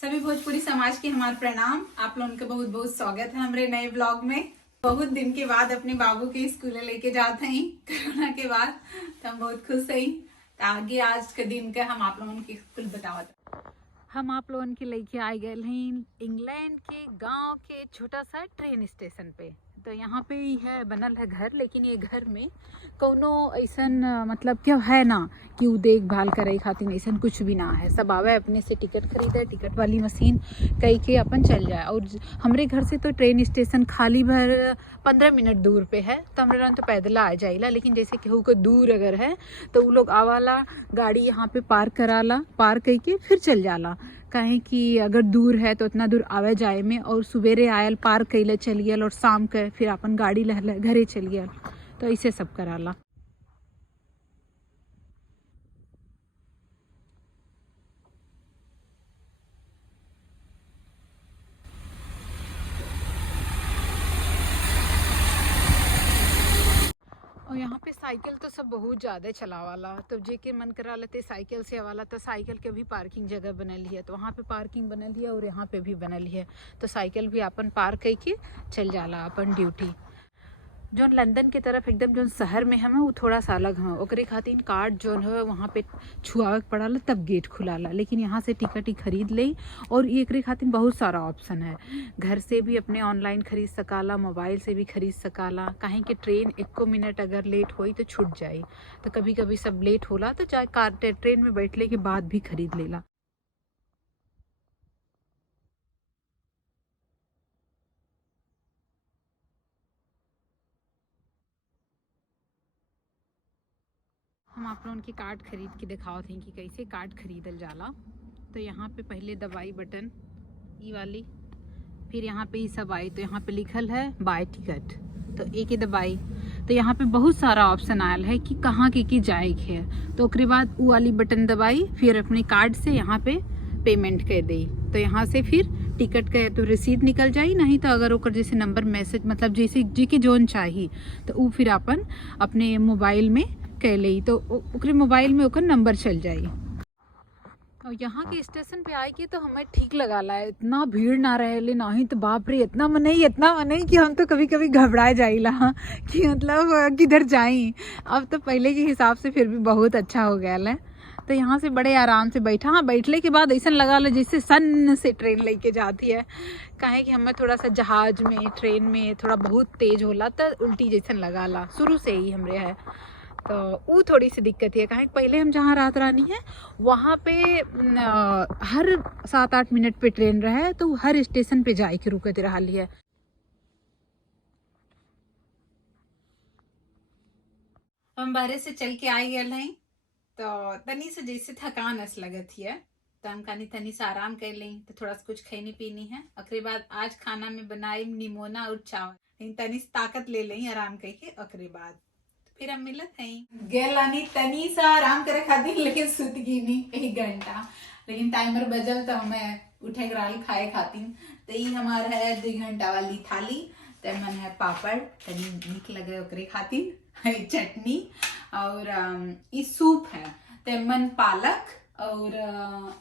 सभी भोजपुरी समाज के हमारे प्रणाम। आप लोगों का बहुत बहुत स्वागत है हमारे नए ब्लॉग में। बहुत दिन के बाद अपने बाबू के स्कूल लेके जाते हैं कोरोना के बाद, तो हम बहुत खुश हैं। तो आगे आज के दिन का हम आप लोगों के कुल बतावत। हम आप लोगों के लेके आए गए हैं इंग्लैंड के गांव के छोटा सा ट्रेन स्टेशन पे। तो यहाँ पे ही है बनल है घर, लेकिन ये घर में कोनो ऐसन मतलब क्या है ना कि वो देखभाल करे खातिर ऐसा कुछ भी ना है। सब आवे अपने से टिकट खरीदे, टिकट वाली मशीन कई के अपन चल जाए। और हमारे घर से तो ट्रेन स्टेशन खाली भर 15 मिनट दूर पे है, तो हमारे रन तो पैदल आ जाइला। लेकिन जैसे केहू को दूर अगर है तो वो लोग आवाला गाड़ी यहाँ पे पार्क कराला, पार्क करके फिर चल जाला। कहें कि अगर दूर है तो इतना दूर आवे जाए में, और सवेरे आयल पार्क कैले चलियल और शाम के फिर अपन गाड़ी लहले घरे चलियल, तो ऐसे सब कराला। और यहाँ पे साइकिल तो सब बहुत ज़्यादा चलावाला, तो जेके मन करा लेते साइकिल से आवाला। तो साइकिल के भी पार्किंग जगह बनल है, तो वहाँ पे पार्किंग बनल है और यहाँ पे भी बनल है। तो साइकिल भी अपन पार्क करके चल जाला अपन ड्यूटी। जो लंदन की तरफ एकदम जो शहर में है वो थोड़ा सा अलग है। ओकरे खातिर कार्ड जो है वहाँ पे छुआवे पड़ाला तब गेट खुलाला, लेकिन यहाँ से टिकट ही खरीद ले। और एकरे खातिर बहुत सारा ऑप्शन है। घर से भी अपने ऑनलाइन खरीद सकाला, मोबाइल से भी खरीद सकाला। कहीं कि ट्रेन 1 मिनट अगर लेट होई तो छूट जाए, तो कभी कभी सब लेट होला तो चाहे कार ट्रेन में बैठने के बाद भी खरीद लेला। हम आप लोगों की कार्ड खरीद के दिखाओ थे कि कैसे कार्ड खरीदल जाला। तो यहाँ पे पहले दबाई बटन ई वाली, फिर यहाँ पे ये सब आई, तो यहाँ पे लिखल है बाय टिकट, तो एक ही दबाई। तो यहाँ पे बहुत सारा ऑप्शन आयल है कि कहाँ की जाए है। तो उसके बाद वो वाली बटन दबाई, फिर अपने कार्ड से यहाँ पे पेमेंट कर दी। तो यहाँ से फिर टिकट का तो रसीद निकल जाई, नहीं तो अगर ओकर जैसे नंबर मैसेज मतलब जैसे जी के जोन चाहिए तो वो फिर अपन अपने मोबाइल में कह ली, तो ओकरे मोबाइल में ओकर नंबर चल जाई। और यहाँ के स्टेशन पे आए के तो हमें ठीक लगा ला, इतना भीड़ ना रहे, नहीं तो बाप रे इतना मन कि हम तो कभी कभी घबरा जाइला कि मतलब किधर जाई। अब तो पहले के हिसाब से फिर भी बहुत अच्छा हो गया है। तो यहाँ से बड़े आराम से बैठा, हाँ बैठने के बाद ऐसा लगा ला जैसे सन से ट्रेन लेके जाती है। कहें कि हमें थोड़ा सा जहाज में ट्रेन में थोड़ा बहुत तेज होला तो उल्टी जैसा लगा ला, शुरू से ही हमरे है। तो वो थोड़ी सी दिक्कत है। कहें पहले हम जहाँ रात रानी है वहाँ पे हर 7-8 मिनट पे ट्रेन रहे, तो हर स्टेशन पे जाए के रुकते रहा है। हम बाहर से चल के आई गए हैं, तो तनी से जैसे थकान अस लगत है, तो हम कहानी तनी से आराम कर लें। तो थोड़ा सा कुछ खैनी पीनी है। अखरे बाद आज खाना में बनाई निमोना और चावल, तनी से ताकत ले लें आराम करके। अखरे बाद फिर हम मिलत हैं। गेलानी तनी सा आराम करे खातिर, लेकिन सुत गई नहीं 1 घंटा। लेकिन टाइमर बजल तो हमें उठे गराल खाए खातिर। तो ये हमारा है 2 घंटा वाली थाली। तो मन है पापड़ तनी निक लगे ओकरे खातिर, चटनी और ये सूप है। तो मन पालक और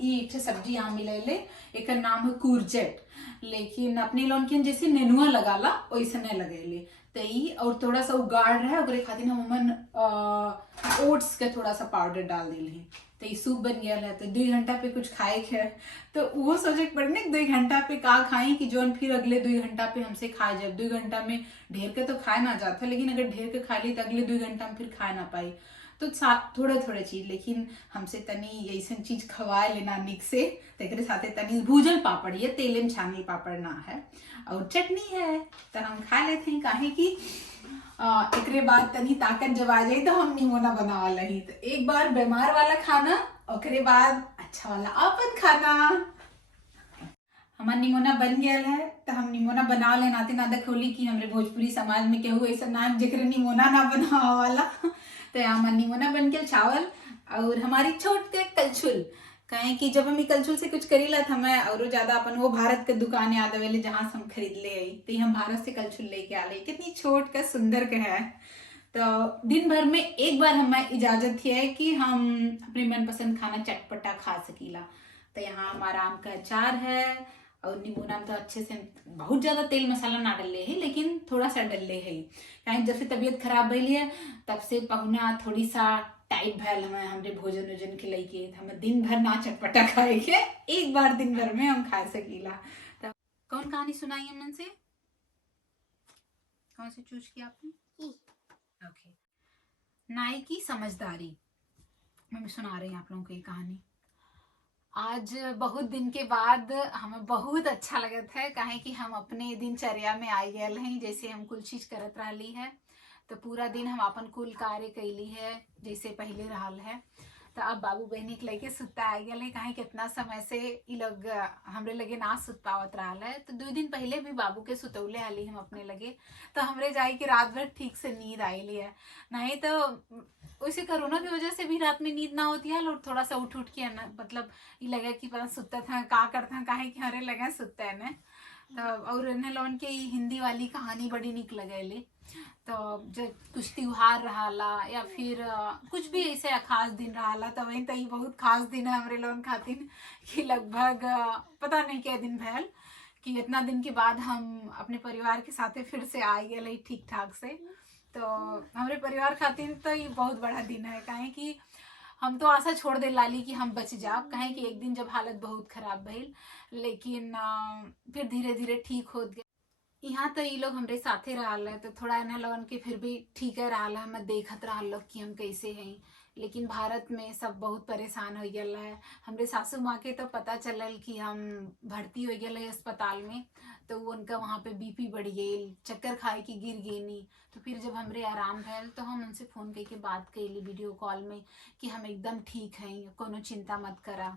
ये एक सब्जी यहाँ मिले, एक नाम है कूरजेट, लेकिन अपने लोन के जैसे नेनुआ लगाला वैसे नहीं लगेले। तो ये और थोड़ा सा उगाड़ रहा है खातिर हम ओट्स का थोड़ा सा पाउडर डाल दिले। तो ये सूप बन गया है। तो 2 घंटा पे कुछ खाए के, तो वो सोचे पड़ने 2 घंटा पे का खाए कि जोन फिर अगले 2 घंटा पे हमसे खाए। जब 2 घंटा में ढेर के तो खाए ना जाता, लेकिन अगर ढेर के खा ली तो अगले 2 घंटा में फिर खाए ना पाई। तो थोड़ा थोड़ा चीज, लेकिन हमसे तनी ऐसा चीज खवाए लेना निक से। तो साथे तनी भूजल पापड़, ये तेल में छानल पापड़ ना है, और चटनी है। तो हम खा लेते हैं। काहे कि एकरे बाद तनी ताकत जब आ जाए तो हम निमोना बनावा लही। तो एक बार बीमार वाला खाना, ओकरे बाद अच्छा वाला अपन खाना। हमार निमोना बन गया है। तो हम निमोना बना ले नाते ना देखोली कि हमरे भोजपुरी समाज में केहू ऐसा नाम जेकरे निमोना ना बनावा वाला। तो हमार निमोना बन गया, चावल और हमारी छोट के कलछुल। कहें कि जब हम कलछुल से कुछ करी ला हमें और ज्यादा अपन वो भारत के दुकान याद आवेले जहां से हम खरीद ले आई। तो हम भारत से कलछुल लेके आ ले, कितनी छोट का सुंदर का है। तो दिन भर में एक बार हमें इजाजत है कि हम अपने मनपसंद खाना चटपटा खा सकीला। तो यहाँ हमारा आम का अचार है और नींबू नाम तो अच्छे से बहुत ज्यादा तेल मसाला ना डले है लेकिन थोड़ा सा डले है। कहीं जब से तबीयत खराब भइल है तब से पहुना थोड़ी सा टाइट भैल हमें हमरे भोजन वोजन के लइके हमें दिन भर ना चटपटा खाए के एक बार दिन भर में हम खा सकीला। तो कौन कहानी सुनाई है मन से, कौन सी चूज किया आपने? ओके, नाई की समझदारी। मैं सुना रही हूँ आप लोगों को ये कहानी। आज बहुत दिन के बाद हमें बहुत अच्छा लगत है काहे कि हम अपने दिनचर्या में आई गए हैं। जैसे हम कुल चीज करत रही है तो पूरा दिन हम अपन कुल कार्य कैली है जैसे पहले रहल है। तो अब बाबू बहनी के लेके सुता आ गया है काहे कितना समय से ये लोग हमरे लगे ना सुत पावत रहल है। तो 2 दिन पहले भी बाबू के सुतौले आली हम अपने लगे तो हमरे जाई कि रात भर ठीक से नींद आईली है। नहीं तो वैसे कोरोना की वजह से भी रात में नींद ना होती है और थोड़ा सा उठ उठ के ना मतलब ये लगा कि पता सुतता था का करता काहे कि हरे लगे सुतता है ने। तो और इन्हें लोगन के हिंदी वाली कहानी बड़ी निक लगेली। तो जब कुछ त्योहार रहाला या फिर कुछ भी ऐसे खास दिन रहाला तो वही तई बहुत खास दिन है हमरे लोगन खातिर कि लगभग पता नहीं क्या दिन भैल कि इतना दिन के बाद हम अपने परिवार के साथे फिर से आ गए ठीक ठाक से। तो हमारे परिवार खातिर तो ये बहुत बड़ा दिन है काहे कि हम तो आशा छोड़ दे लाली कि हम बच जाब काहे कि एक दिन जब हालत बहुत खराब भइल लेकिन फिर धीरे धीरे ठीक होत गए। यहाँ तो ये लोग हमरे साथे रहल है तो थोड़ा इन्हें लोगन के फिर भी ठीक है रहल है, हम देखत रहल लोग कि हम कैसे हैं। लेकिन भारत में सब बहुत परेशान हो गया है। हमरे सासू माँ के तो पता चलल कि हम भर्ती हो गए अस्पताल में तो उनका वहाँ पे बीपी बढ़ गई, चक्कर खाए कि गिर गई। तो फिर जब हमरे आराम भैल तो हम उनसे फ़ोन करके बात कैली वीडियो कॉल में कि हम एकदम ठीक हैं, कोनो चिंता मत करा।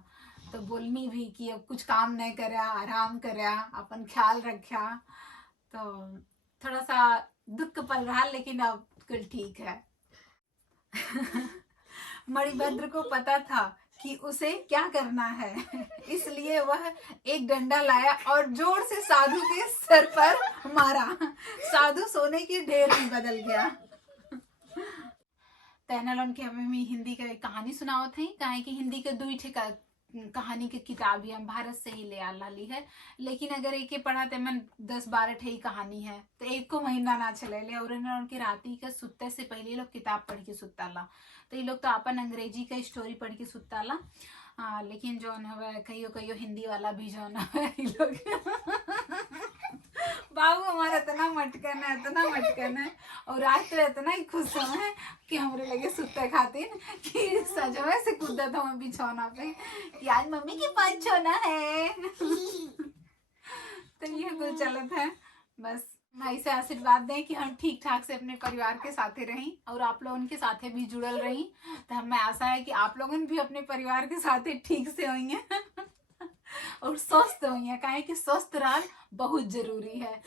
तो बोलनी भी कि अब कुछ काम नहीं करा, आराम करा, अपन ख्याल रखा। तो थोड़ा सा दुख पल रहा लेकिन अब कुल ठीक है। मणिभद्र को पता था कि उसे क्या करना है इसलिए वह एक डंडा लाया और जोर से साधु के सर पर मारा। साधु सोने की ढेर में बदल गया। तैनालन के हमें हिंदी का कहानी सुनाओ थे काहे कि हिंदी के 2 ठे कहानी के किताब हम भारत से ही ले आ ली है लेकिन अगर एक पढ़ा तो मैं 10-12 ठे कहानी है तो एक को महीना ना चले और उनके राती का सुतते से पहले लोग किताब पढ़ के सुताला। तो ये लोग तो अपन अंग्रेजी का स्टोरी पढ़ के सुताला लेकिन जौन है कहियो कहियो हिंदी वाला भी जौन है लोग बाबू हमारा इतना मटकन है और आज तो इतना ही खुश है कि हमरे लगे सुते खातिर कि सजवे से कूदत हम बिछौना पे कि आज मम्मी के पास सोना है। तो ये कुछ चलत है बस। ऐसे आशीर्वाद दें कि हम ठीक ठाक से अपने परिवार के साथे रहें और आप लोगों के साथे भी जुड़ल रही। तो हमें आशा है कि आप लोगों भी अपने परिवार के साथे ठीक से होंगे और स्वस्थ होंगे काहे कि स्वस्थ रहना बहुत जरूरी है।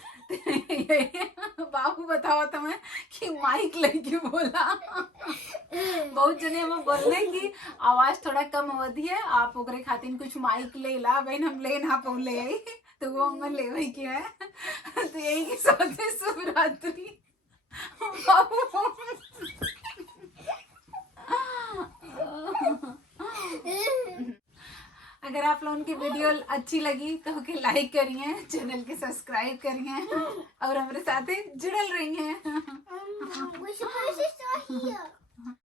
बाबू बताओ तुम्हें कि माइक लेके बोला बहुत जने हमें बोलने की आवाज थोड़ा कम होती है आप ओकरे खातिर कुछ माइक ले ला बहन हम ले ना पौले तो वो हमें ले वही के है। तो यही की सबसे शुभ रात्रि बाबू। अगर आप लोगों की वीडियो अच्छी लगी तो लाइक करिए, चैनल के सब्सक्राइब करिए और हमारे साथ जुड़ल रही हैं।